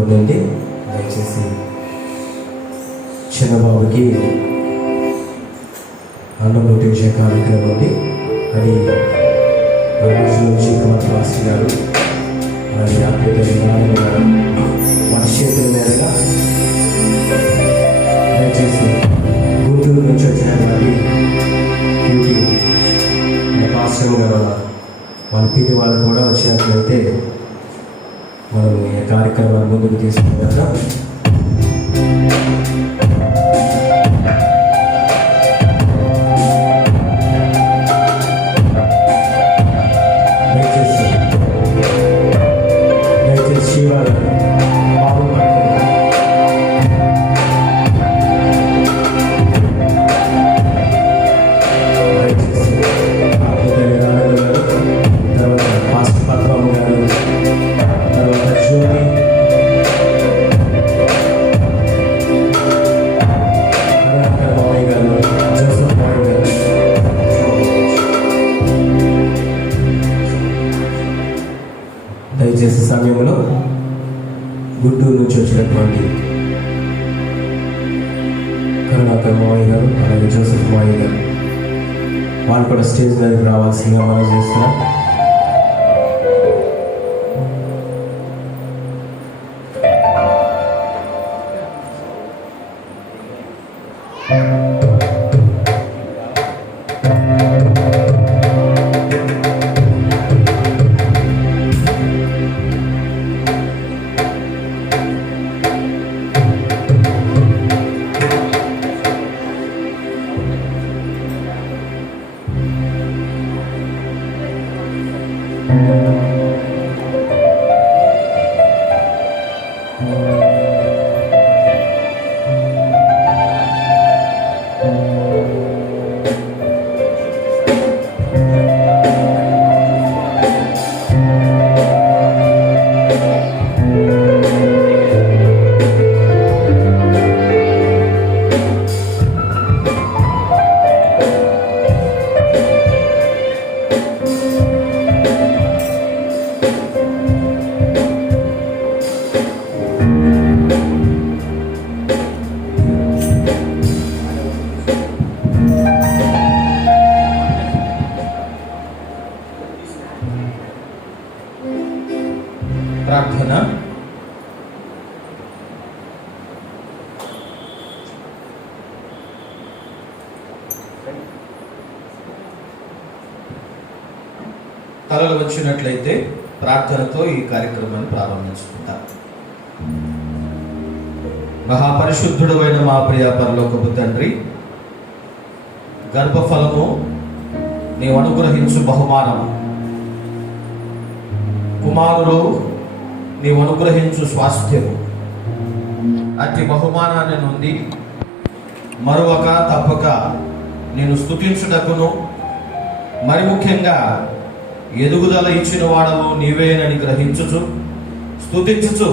కార్యక్రమం ఉంది. దయచేసి చిన్నబాబుకి అన్నం ముట్టించే కార్యక్రమం ఉంది. అది రాజు నుంచి మాస్టర్ గారు అలాగే నారాయణ గారు మన చేతుల మీదుగా దయచేసి గుంటూరు నుంచి వచ్చిన వారి డ్యూటీ మాస్టర్ గారు వాళ్ళ పీడి వాళ్ళు కూడా వచ్చినట్లయితే మనం ఈ కార్యక్రమాన్ని ముందుకు తీసుకున్నాం. దయచేసి సమయంలో గుంటూరు నుంచి వచ్చినటువంటి కరుణాకర్ మావయ్య గారు అలాగే జోసెఫ్ మావయ్య గారు వాళ్ళు కూడా స్టేజ్ మీదకి రావాల్సిందిగా మనం చేస్తున్నాం. ప్రార్థన. తలలు వచ్చినట్లయితే ప్రార్థనతో ఈ కార్యక్రమాన్ని ప్రారంభించుకుంటాం. మహాపరిశుద్ధుడు అయిన మా ప్రియ పరలోకపు తండ్రి, గర్భఫలము నీవు అనుగ్రహించు బహుమానము, కుమారులు నీవు అనుగ్రహించు స్వాస్థ్యము, అతి బహుమానాన్ని నుండి మరొక తప్పక నేను స్తుతించుటకును మరి ముఖ్యంగా ఎదుగుదల ఇచ్చిన వాడవు నీవేనని గ్రహించుచు స్తుతించుచు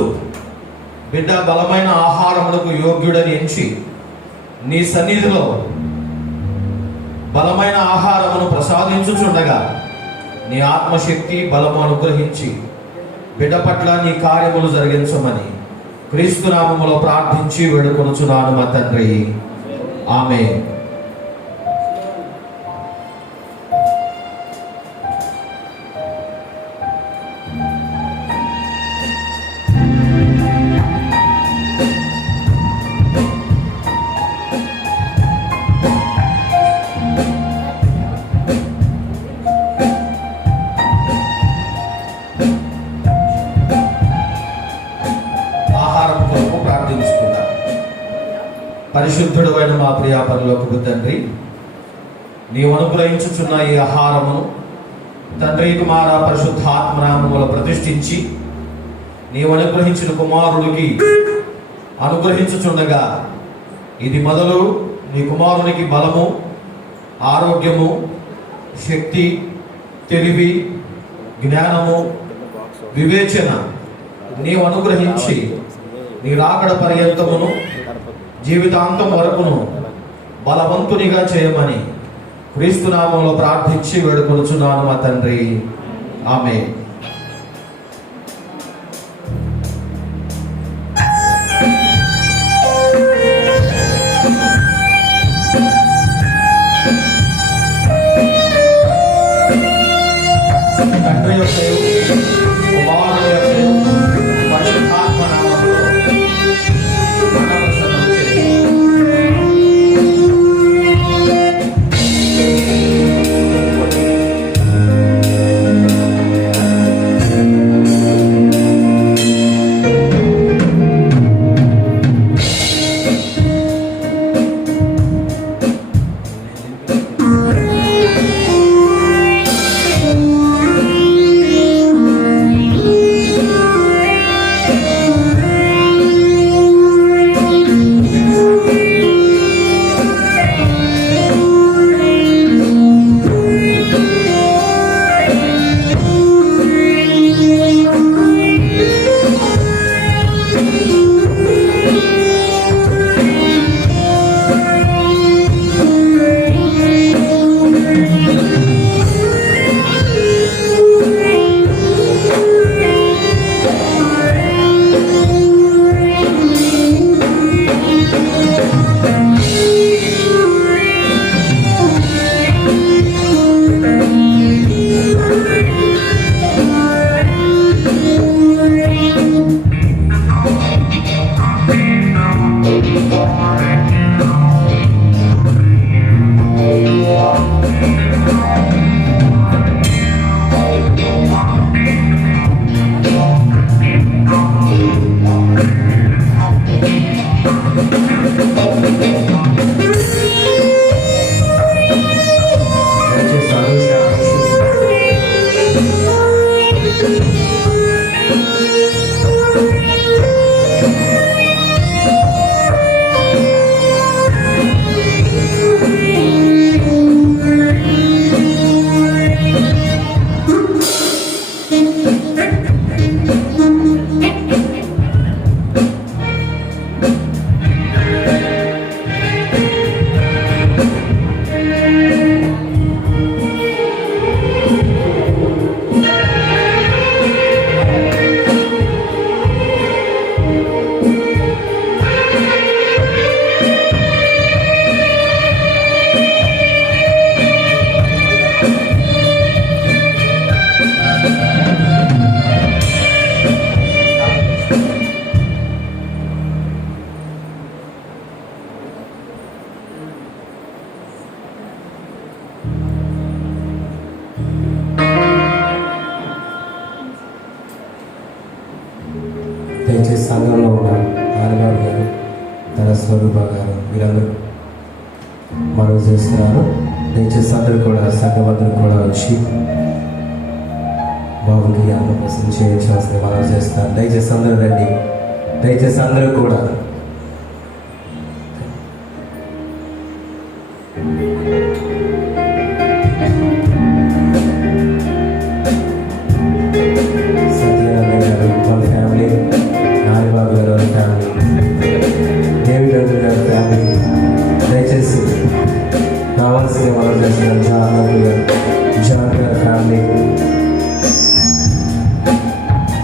బిడ్డ బలమైన ఆహారములకు యోగ్యుడని ఎంచి నీ సన్నిధిలో బలమైన ఆహారమును ప్రసాదించుచుండగా నీ ఆత్మశక్తి బలము అనుగ్రహించి బిడ్డ పట్ల నీ కార్యములు జరిగించమని క్రీస్తు నామములో ప్రార్థించి వేడుకొనుచున్నాను మా తండ్రి, ఆమేన్. పరిశుద్ధుడు అయిన మా ప్రియ పరలోకపు తండ్రి, నీవు అనుగ్రహించుచున్న ఈ ఆహారమును తండ్రి కుమార పరిశుద్ధాత్మ నామములో ప్రతిష్ఠించి నీవు అనుగ్రహించిన కుమారుడికి అనుగ్రహించుచుండగా ఇది మొదలు నీ కుమారునికి బలము, ఆరోగ్యము, శక్తి, తెలివి, జ్ఞానము, వివేచన నీవు అనుగ్రహించి నీ రాకడ పర్యంతమును జీవితాంతం వరకును బలవంతునిగా చేయమని క్రీస్తు నామములో ప్రార్థించి వేడుకొనుచున్నాను మా తండ్రి, ఆమేన్. స్వరూప గారు వీరందరూ మనవి చేస్తున్నారు. దయచేసి అందరూ కూడా సంఘమందరూ కూడా వచ్చి బాబుకి అన్నప్రసన్న చేయించాల్సిన మనవి చేస్తున్నారు. దయచేసి అందరూ రండి. దయచేసి అందరూ కూడా సత్యనారాయణ గారు వాళ్ళ ఫ్యామిలీ, నాగబాబు గారు వాళ్ళ ఫ్యామిలీ, దేవిరాజు గారి ఫ్యామిలీ దయచేసి రావాల్సిన మనం చేస్తున్నారు. జాన్ గారి ఫ్యామిలీ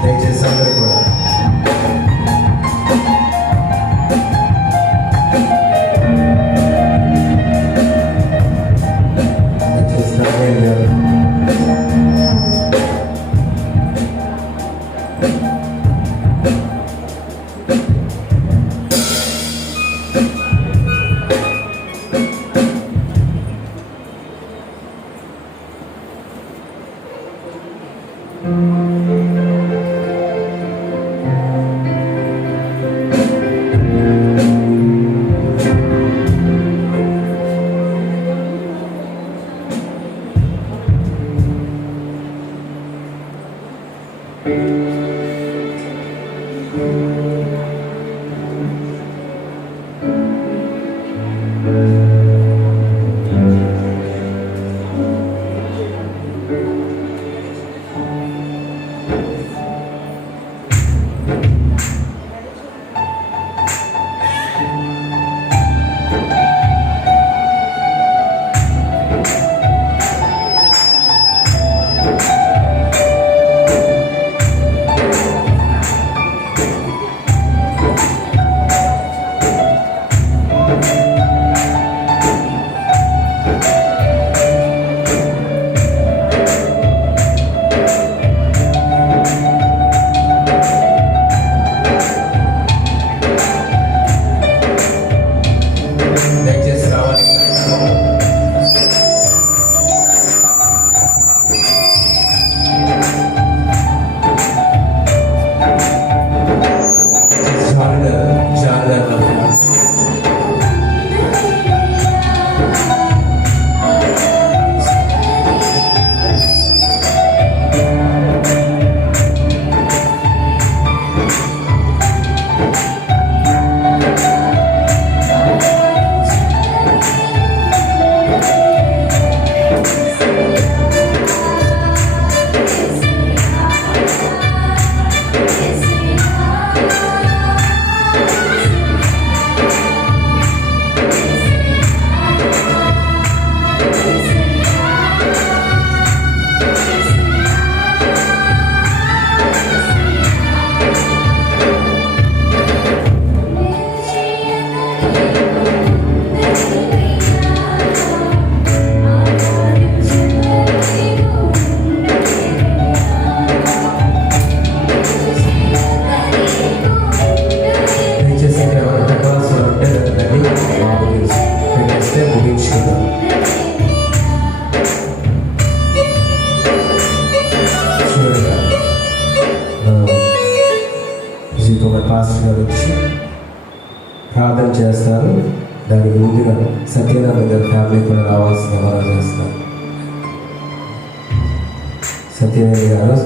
దయచేసి అందరూ కూడా దయచేసి నారాయణ గారు దయచేసి రావాలి. జాన్ గారు దయచేసి ఎవరు పెట్టవలసి ఉంటే రండి. బాబుకి పెట్టేస్తే ముగించుకుందాం. చూడండి విజయకుమార్ పాస్టర్ గారు వచ్చి ప్రార్థన చేస్తారు. దానికి ముందుగా సత్యనారాయణ గారి ఫ్యామిలీ కూడా రావాల్సిన మనం చేస్తారు. సత్యనారాయణ గారు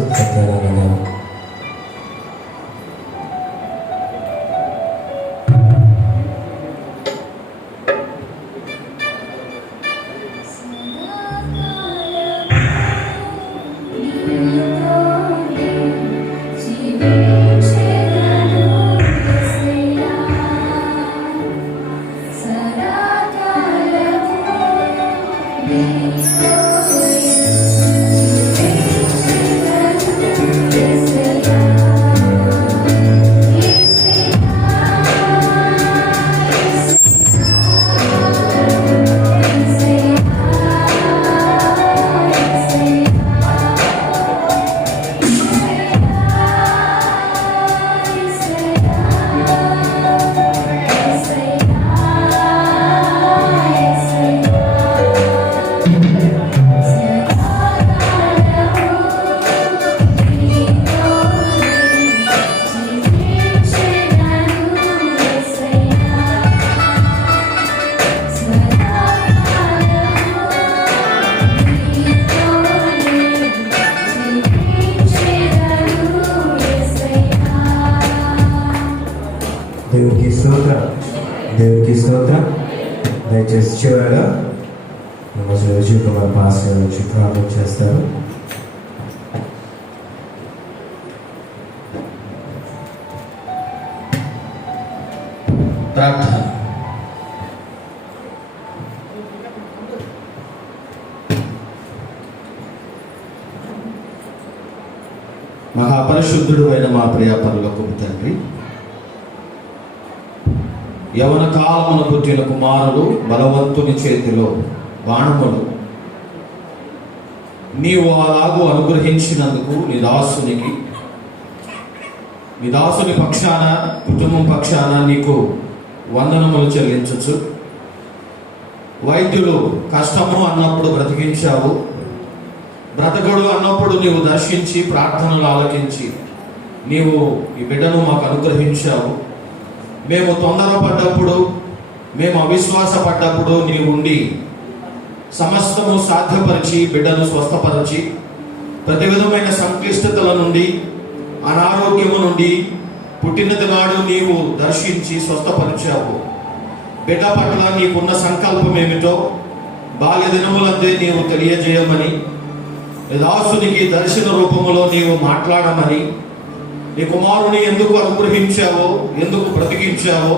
స్తోత్రం, దేవునికి స్తోత్రం. దయచేసి చివరగా విజయ్ కుమార్ పాస్టర్ వచ్చి ప్రార్థన చేస్తారు. ప్రార్థన. మహాపరిశుద్ధుడు అయిన మా ప్రియ పరలోకపు తండ్రి, యవన కాలమున పుట్టిన కుమారుడు బలవంతుని చేతిలో బాణములు నీవు అలాగూ అనుగ్రహించినందుకు నీ దాసుని పక్షాన, కుటుంబం పక్షాన నీకు వందనములు చెల్లించచ్చు. వైద్యులు కష్టము అన్నప్పుడు బ్రతికించావు, బ్రతకడు అన్నప్పుడు నీవు దర్శించి ప్రార్థనలు ఆలకించి నీవు ఈ బిడ్డను మాకు అనుగ్రహించావు. మేము తొందరపడ్డప్పుడు, మేము అవిశ్వాసపడ్డప్పుడు నీవు ఉండి సమస్తము సాధ్యపరిచి బిడ్డను స్వస్థపరిచి ప్రతి విధమైన సంక్లిష్టతల నుండి, అనారోగ్యము నుండి పుట్టినది నాడు నీవు దర్శించి స్వస్థపరిచావు. బిడ్డ పట్ల నీకున్న సంకల్పం ఏమిటో బాల్య దినములందే నీవు తెలియజేయమని, దాసునికి దర్శన రూపములో నీవు మాట్లాడమని, నీ కుమారుని ఎందుకు అనుగ్రహించావో, ఎందుకు బ్రతికించావో,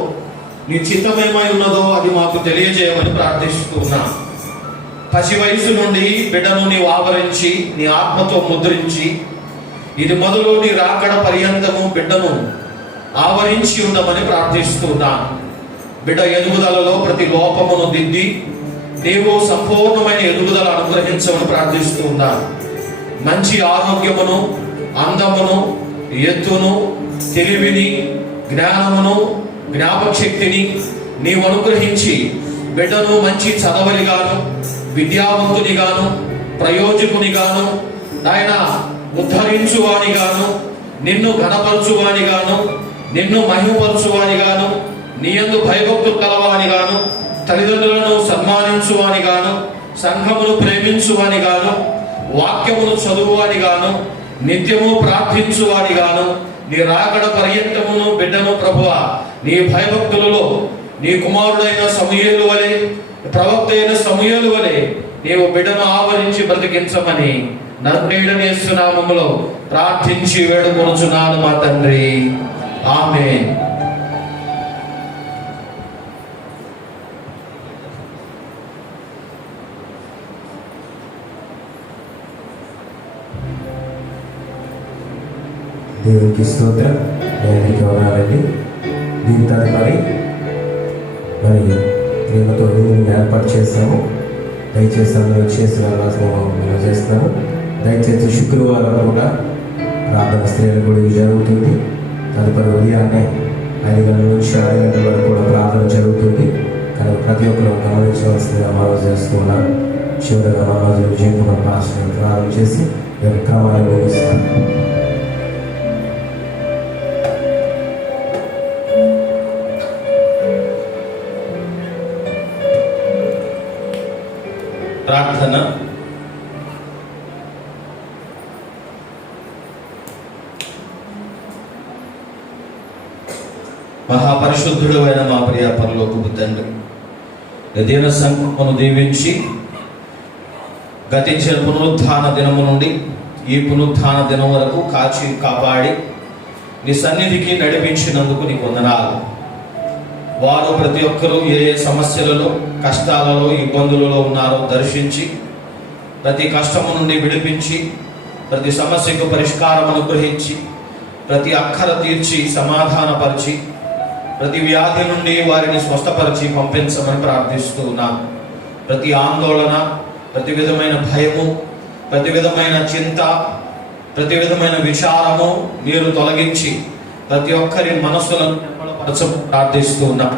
నీ చిత్తమేమై ఉన్నదో అది మాకు తెలియజేయమని ప్రార్థిస్తున్నా. పసి వయసు నుండి బిడ్డను నీవు ఆవరించి నీ ఆత్మతో ముద్రించి ఇది మొదలు నీ రాకడ పర్యంతము బిడ్డను ఆవరించి ఉండమని ప్రార్థిస్తున్నా. బిడ్డ ఎదుగుదలలో ప్రతి లోపమును దిద్ది నీవు సంపూర్ణమైన ఎదుగుదల అనుగ్రహించమని ప్రార్థిస్తున్నా. మంచి ఆరోగ్యమును, అందమును, ఎత్తును, తెలివిని, జ్ఞానమును, జ్ఞాపక శక్తిని నీవు అనుగ్రహించి బిడ్డను మంచి చదవలిగాను, విద్యావంతునిగాను, ప్రయోజకునిగాను, ఆయన ఉద్ధరించువానిగాను, నిన్ను ఘనపరచువానిగాను, నిన్ను మహిమపరచువానిగాను, నీ యందు భయభక్తులు కలవానిగాను, తల్లిదండ్రులను సన్మానించువానిగాను, సంఘమును ప్రేమించువానిగాను, వాక్యమును చదువువానిగాను, నిత్యము ప్రార్థించువానిగాను, నీ రాకడ పర్యంతమును బిడ్డను ప్రభువా నీ భయభక్తులలో నీ కుమారుడైన సమూయేలు వలె, ప్రవక్త అయిన సమూయేలు వలె నీవు బిడ్డను ఆవరించి బ్రతికించమని నజరేయుడైన యేసు నామములో ప్రార్థించి వేడుకొనుచున్నాను మా తండ్రి, ఆమేన్. దేవునికి స్తోత్రం, దేవునికి వందనాలండి. దీని తదుపరి మరి ప్రేమతో విందుని ఏర్పాటు చేస్తాము. దయచేసి అందరూ చేసిన మనం చేస్తాము. దయచేసి శుక్రవారం కూడా ప్రార్థన స్త్రీల కూడా జరుగుతుంది. తదుపరి ఉదయాన్నే 5 గంటల నుంచి 6 గంటల వరకు కూడా ప్రార్థన జరుగుతుంది. కానీ ప్రతి ఒక్కరూ గమనించవలసిందిగా మనం చేస్తున్నాం. చివరిగా మనం విజయ్ కుమార్ పాస్టర్ ప్రార్థన చేసి క్రమాన్ని ముగిస్తాం. ప్రార్థన. మహాపరిశుద్ధుడు అయిన మా ప్రియ పరలోకపు తండ్రి, దిన సంకల్పమును దీవించి గతించిన పునరుత్థాన దినము నుండి ఈ పునరుత్థాన దినం వరకు కాచి కాపాడి నీ సన్నిధికి నడిపించినందుకు నీకు వందనాలు. వారు ప్రతి ఒక్కరూ ఏ ఏ సమస్యలలో, కష్టాలలో, ఇబ్బందులలో ఉన్నారో దర్శించి ప్రతి కష్టము నుండి విడిపించి ప్రతి సమస్యకు పరిష్కారం అనుగ్రహించి ప్రతి అక్కర తీర్చి సమాధానపరిచి ప్రతి వ్యాధి నుండి వారిని స్వస్థపరిచి పంపించమని ప్రార్థిస్తూ ఉన్నాను. ప్రతి ఆందోళన, ప్రతి విధమైన భయము, ప్రతి విధమైన చింత, ప్రతి విధమైన విచారము మీరు తొలగించి ప్రతి ఒక్కరి మనస్సులను ప్రార్థిస్తూ ఉన్నాను.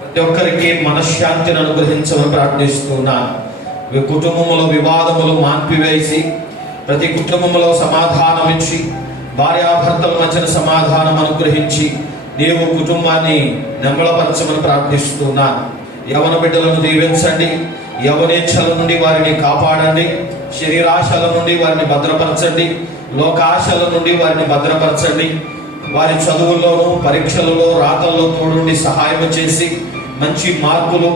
ప్రతి ఒక్కరికి మనశ్శాంతిని అనుగ్రహించమని ప్రార్థిస్తూ ఉన్నాను. కుటుంబములో వివాదములు మాన్పివేసి ప్రతి కుటుంబంలో సమాధానం ఇచ్చి భార్యాభర్తల మధ్యన సమాధానం అనుగ్రహించి నీవు కుటుంబాన్ని నెమ్మలపరచమని ప్రార్థిస్తున్నాను. యవన బిడ్డలను దీవించండి, యవనేచ్ఛల నుండి వారిని కాపాడండి, శరీరాశల నుండి వారిని భద్రపరచండి, లోకాశల నుండి వారిని భద్రపరచండి. వారి చదువుల్లోనూ పరీక్షలలో రాతల్లో తోడుండి సహాయం చేసి మంచి మార్కులు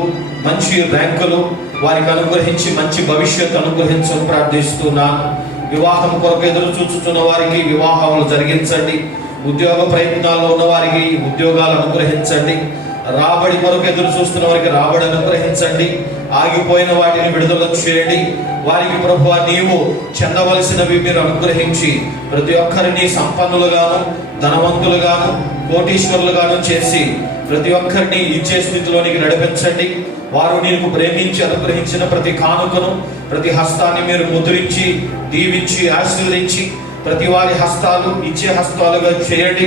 మంచి ర్యాంకులు వారికి అనుగ్రహించి మంచి భవిష్యత్తు అనుగ్రహించని ప్రార్థిస్తున్నాను. వివాహం కొరకు ఎదురు చూచుతున్న వారికి వివాహాలు జరిగించండి. ఉద్యోగ ప్రయత్నాల్లో ఉన్న వారికి ఉద్యోగాలు అనుగ్రహించండి. రాబడి కొరకు ఎదురు చూస్తున్న వారికి రాబడి అనుగ్రహించండి. ఆగిపోయిన వాటిని విడుదల చేయండి. వారికి ప్రభువా నీవు చెందవలసినవి మీరు అనుగ్రహించి ప్రతి ఒక్కరిని సంపన్నులుగాను ధనవంతులుగాను కోటీశ్వరులుగాను చేసి ప్రతి ఒక్కరిని ఇచ్చే స్థితిలోనికి నడిపించండి. వారు నీకు ప్రేమించి అనుగ్రహించిన ప్రతి కానుకను ప్రతి హస్తాన్ని మీరు ముద్రించి దీవించి ఆశీర్వదించి ప్రతి వారి హస్తాలు ఇచ్చే హస్తాలుగా చేయండి.